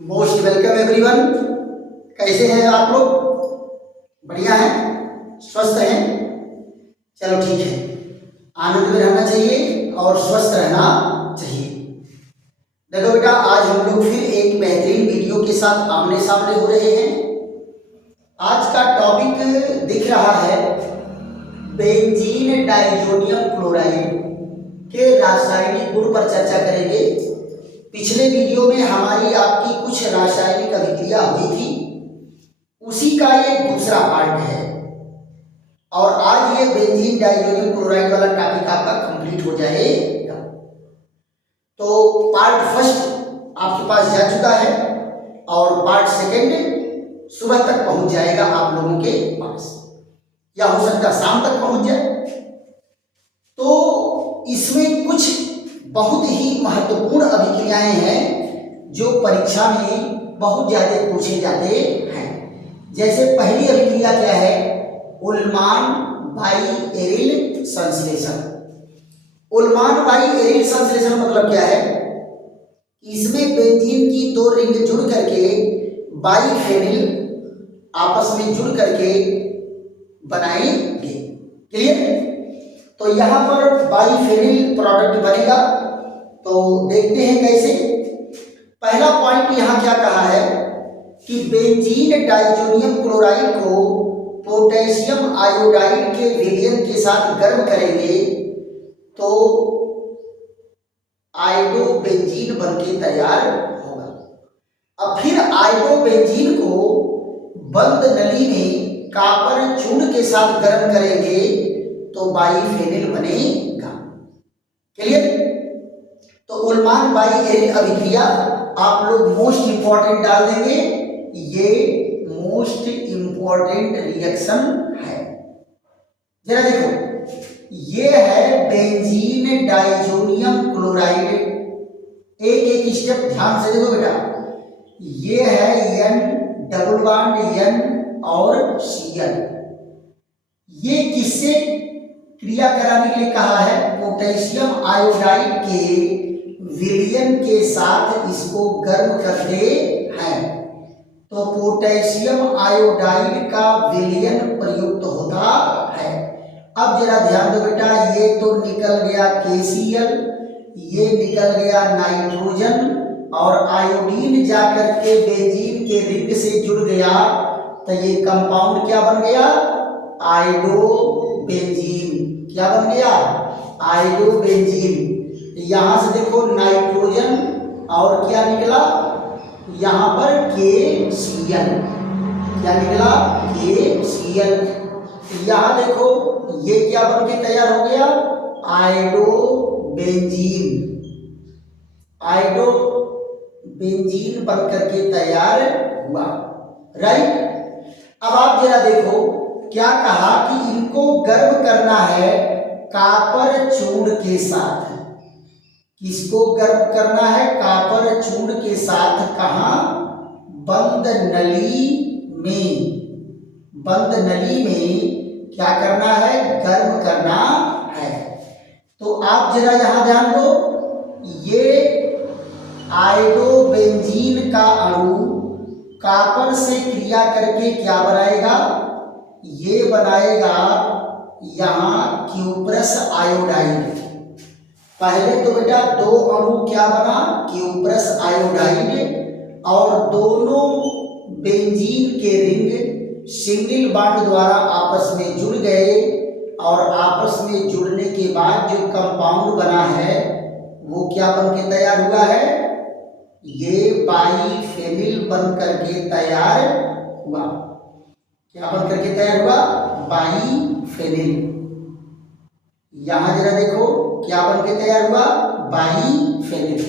Most welcome everyone. कैसे हैं आप लोग? बढ़िया हैं, स्वस्थ हैं? चलो ठीक है। आनंद में रहना चाहिए और स्वस्थ रहना चाहिए। देखो बेटा, आज हम लोग फिर एक बेहतरीन वीडियो के साथ आमने सामने हो रहे हैं। आज का टॉपिक दिख रहा है बेंजीन डाइजोनियम क्लोराइड के रासायनिक गुण पर चर्चा करेंगे। पिछले वीडियो में हमारी आपकी कुछ रासायनिक अभिक्रिया हुई थी, उसी का ये दूसरा पार्ट है और आज ये बेंजीन डाइजोनियम क्लोराइड वाला टॉपिक आपका कंप्लीट हो जाएगा। तो पार्ट फर्स्ट आपके पास जा चुका है और पार्ट सेकंड सुबह तक पहुंच जाएगा आप लोगों के पास, या हो सकता शाम तक पहुंच जाए। तो इसमें कुछ बहुत ही महत्वपूर्ण अभिक्रियाएं हैं जो परीक्षा में बहुत ज्यादा पूछे जाते हैं। जैसे पहली अभिक्रिया क्या है? उल्मान बाई-एरिल संश्लेषण। उल्मान बाई-एरिल संश्लेषण मतलब क्या है? इसमें बेंजीन की दो रिंग जुड़ करके बाईफेनिल आपस में जुड़ करके बनाएंगे। क्लियर? तो यहां पर बाईफेनिल प्रोडक्ट बनेगा। तो देखते हैं कैसे। पहला पॉइंट यहां क्या कहा है कि बेंजीन डाइजोनियम क्लोराइड को पोटेशियम आयोडाइड के विलयन के साथ गर्म करेंगे तो आयोडोबेंजीन बनके तैयार होगा। अब फिर आयोडोबेंजीन को बंद नली में कॉपर चूर्ण के साथ गर्म करेंगे तो बाईफेनिल बनेगा। क्लियर? तो उल्मान बाई-एरिल अभिक्रिया आप लोग मोस्ट इंपॉर्टेंट डाल देंगे, ये मोस्ट इंपॉर्टेंट रिएक्शन है। जरा देखो, ये है बेंजीन डाइजोनियम क्लोराइड। एक एक स्टेप ध्यान से देखो बेटा। ये है N डबल बॉन्ड N और Cl। ये किससे क्रिया कराने के लिए कहा है? पोटेशियम आयोडाइड के विलयन के साथ इसको गर्म करते हैं। तो पोटेशियम आयोडाइड का विलयन प्रयुक्त होता है। अब जरा ध्यान दो बेटा, ये तो निकल गया KCl, ये निकल गया नाइट्रोजन और आयोडीन जाकर के बेंजीन के रिंग से जुड़ गया तो ये कंपाउंड क्या बन गया? आयोडोबेंजीन। क्या बन गया? आयोडोबेंजीन। यहां से देखो नाइट्रोजन और क्या निकला? यहां पर KCl। क्या निकला? KCl। यहां देखो ये क्या बन के तैयार हो गया? आयोडोबेंजीन। आयोडोबेंजीन बन करके तैयार हुआ। राइट? अब आप जरा देखो, क्या कहा कि इनको गर्म करना है कॉपर चूर्ण के साथ। किसको गर्म करना है? कॉपर चूर्ण के साथ। कहां? बंद नली में। बंद नली में क्या करना है? गर्म करना है। तो आप जरा यहां ध्यान दो, ये आयोडोबेंजीन का अणु कॉपर से क्रिया करके क्या बनाएगा? ये बनाएगा यहां क्यूप्रस आयोडाइड। पहले तो बेटा दो अणु क्या बना? क्यूप्रस आयोडाइड, और दोनों बेंजीन के रिंग सिंगल बॉन्ड द्वारा आपस में जुड़ गए और आपस में जुड़ने के बाद जो कंपाउंड बना है वो क्या बन के तैयार हुआ है? ये बाईफेनिल बन करके तैयार हुआ। क्या बन करके तैयार हुआ? बाईफेनिल। यहां जरा देखो क्या बन के तैयार हुआ? बाईफेनिल।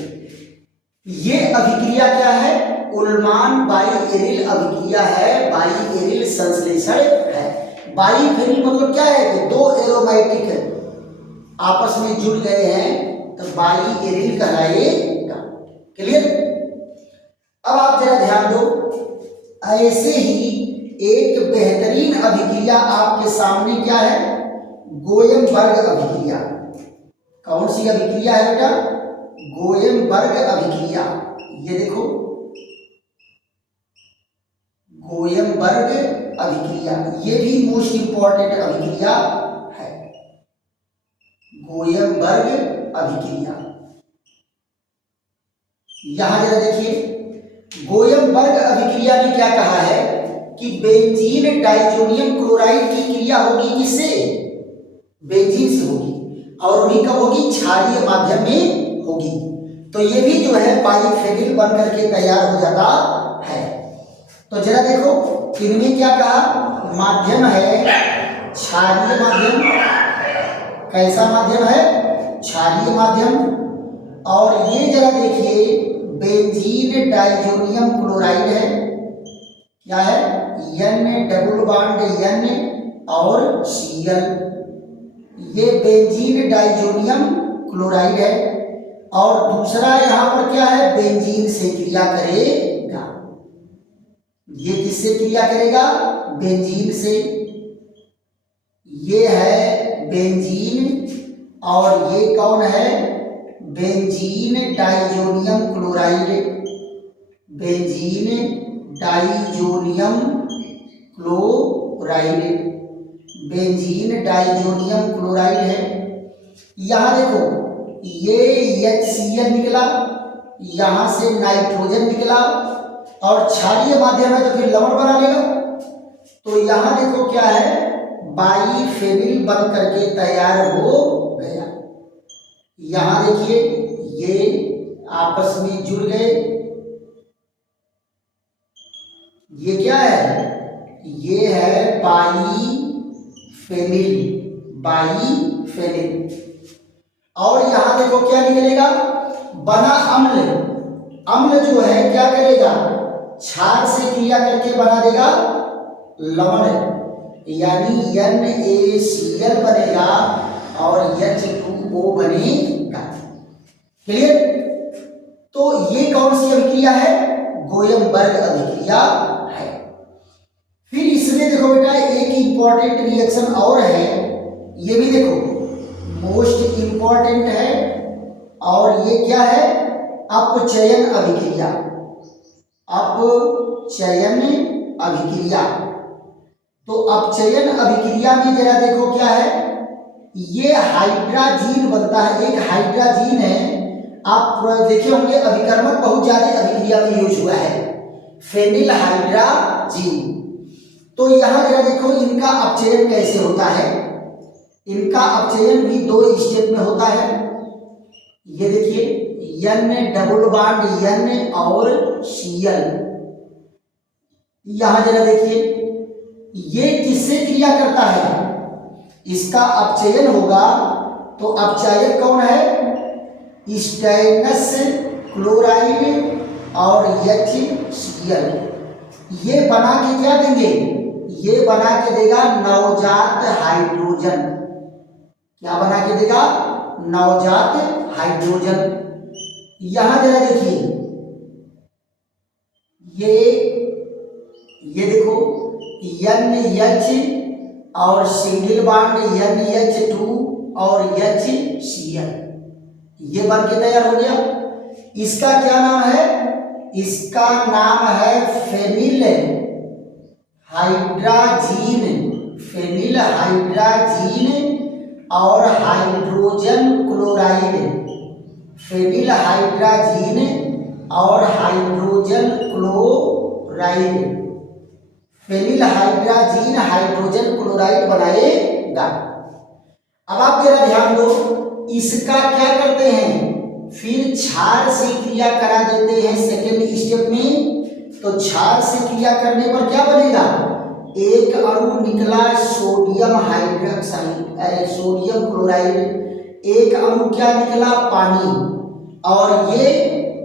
ये अभिक्रिया क्या है? उल्मान बाई-एरिल अभिक्रिया है, बाई-एरिल संश्लेषण है। बाईफेनिल मतलब क्या है कि दो एरोमेटिक आपस में जुड़ गए हैं तो बाई-एरिल कहलाएगा। क्लियर? अब आप जरा ध्यान दो, ऐसे ही एक बेहतरीन अभिक्रिया आपके सामने क्या है? गोयनबर्ग अभिक्रिया। कौन सी अभिक्रिया है बेटा? गोयनबर्ग अभिक्रिया। ये देखो, गोयनबर्ग अभिक्रिया, ये भी मोस्ट इंपॉर्टेंट अभिक्रिया है, गोयनबर्ग अभिक्रिया। यहां जरा देखिए गोयनबर्ग अभिक्रिया में क्या कहा है कि बेंजीन डाइजोनियम क्लोराइड की क्रिया होगी किससे, बेंजीन से होगी, और वही कब होगी, क्षारीय माध्यम में होगी। तो ये भी जो है बाइफेनिल बन करके तैयार हो जाता है। तो जरा देखो इनमें क्या कहा, माध्यम है क्षारीय माध्यम, कैसा माध्यम है, क्षारीय माध्यम। और ये जरा देखिए बेंजीन डाइजोनियम क्लोराइड है, क्या है, N डबल बॉन्ड N और Cl, ये बेंजीन डाइजोनियम क्लोराइड है। और दूसरा यहां पर क्या है, बेंजीन से क्रिया करेगा, ये किससे क्रिया करेगा, बेंजीन से, ये है बेंजीन और ये कौन है, benzene diazonium chloride, benzene diazonium chloride, benzene diazonium chloride है। यहां देखो ये HCl निकला, यहां से नाइट्रोजन निकला, और क्षारीय माध्यम है तो फिर लवण बना लेगा। तो यहां देखो क्या है, बाइफेनिल बन करके तैयार हो गया। यहां देखिए ये आपस में जुड़ गए, ये क्या है, ये है बाइफेनिल, बाइफेनिल। और यहां देखो क्या निकलेगा, बना अम्ल, अम्ल जो है क्या करेगा, क्षार से क्रिया करके बना देगा लवण, यानी NaCl बनेगा और H2O बनेगा। क्लियर। तो ये कौन सी अभिक्रिया है, गोयनबर्ग अभिक्रिया है। फिर इसमें देखो बेटा एक इंपॉर्टेंट रिएक्शन और है, ये भी देखो मोस्ट इंपॉर्टेंट है, और ये क्या है, अपचयन अभिक्रिया, अपचयन अभिक्रिया। तो अपचयन अभिक्रिया में जरा देखो क्या है, ये हाइड्राजीन बनता है, एक हाइड्राजीन है, आप देखे होंगे अभिकर्मक बहुत ज्यादा अभिक्रिया में यूज हुआ है, फेनिल हाइड्राजीन। तो यहां जरा देखो इनका अपचयन कैसे होता है, इनका अपचयन भी 2 स्टेप में होता है। ये देखिए N डबल बॉन्ड N और Cl, यहां जरा देखिए ये किससे क्रिया करता है, इसका अपचयन होगा, तो अपचयक कौन है, स्टेनस क्लोराइड और HCl, ये बना के क्या देंगे, ये बना के देगा नवजात हाइड्रोजन, क्या बना के देगा, नवजात हाइड्रोजन। यहां जरा देखिए ये देखो NH और सिंगल बॉन्ड NH2 और HCl, ये बन के तैयार हो गया। इसका क्या नाम है, इसका नाम है फेनिल हाइड्राजीन, फेनिल हाइड्राजीन और हाइड्रोजन क्लोराइड, फेनिल हाइड्राजीन और hydrogen chloride, phenyl hydrazine hydrogen chloride बनाएगा। अब आप जरा ध्यान दो, इसका क्या करते हैं, फिर क्षार से क्रिया करा देते हैं सेकेंड स्टेप में। तो क्षार से क्रिया करने पर क्या बनेगा, एक अणु निकला सोडियम हाइड्रोक्साइड, सोडियम क्लोराइड, एक अणु क्या निकला, पानी, और ये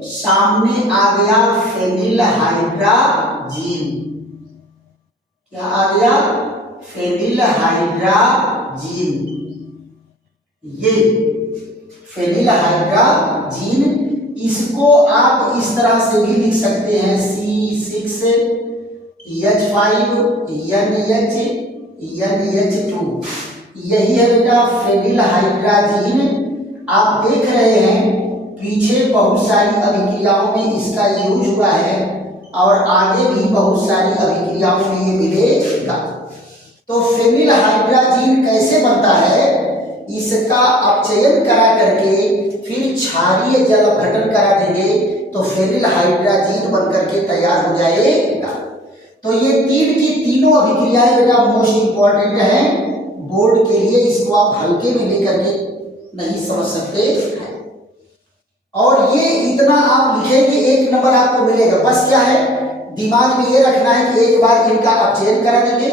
सामने आ गया फेनिल हाइड्राजीन, क्या आ गया, फेनिल हाइड्राजीन, ये फेनिल हाइड्राजीन। इसको आप इस तरह से भी लिख सकते हैं C6H5 NH2, यही है बेटा फेनिल हाइड्राजीन। आप देख रहे हैं पीछे बहुत सारी अभिक्रियाओं में इसका यूज हुआ है, और आगे भी बहुत सारी अभिक्रियाओं में ये मिलेगा। तो फेनिल हाइड्राजीन कैसे बनता है, इसका अपचयन करा करके फिर क्षारीय जल अपघटन करा देंगे तो फेनिल हाइड्राजीन बन करके तैयार हो जाएगा। तो ये तीन की तीनों अभिक्रियाएं बेटा मोस्ट इंपॉर्टेंट है बोर्ड के लिए, इसको आप हल्के में लेकर के नहीं समझ सकते हैं। और ये इतना आप लिखेंगे 1 नंबर आपको मिलेगा। बस क्या है, दिमाग में ये रखना है कि एक बार इनका अपचयन करा देंगे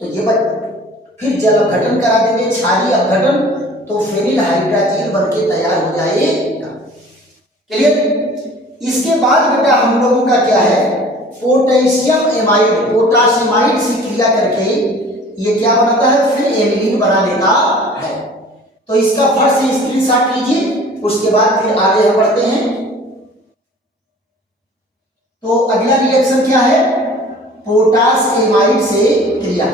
तो ये फिर जल अपघटन करा देंगे, क्षारीय अपघटन, तो फेनिल हाइड्राजीन बनके तैयार हो जाएगा। क्लियर। इसके बाद बेटा हम लोगों का क्या है, पोटेशियम एमाइड, पोटासिमाइड से क्रिया करके ये क्या बनाता है, फिर एनिलीन बना लेता है। तो इसका फर्स्ट से स्क्रीनशॉट लीजिए, उसके बाद फिर आगे हम बढ़ते हैं। तो अगला रिएक्शन क्या है, पोटास एमाइड से क्रिया।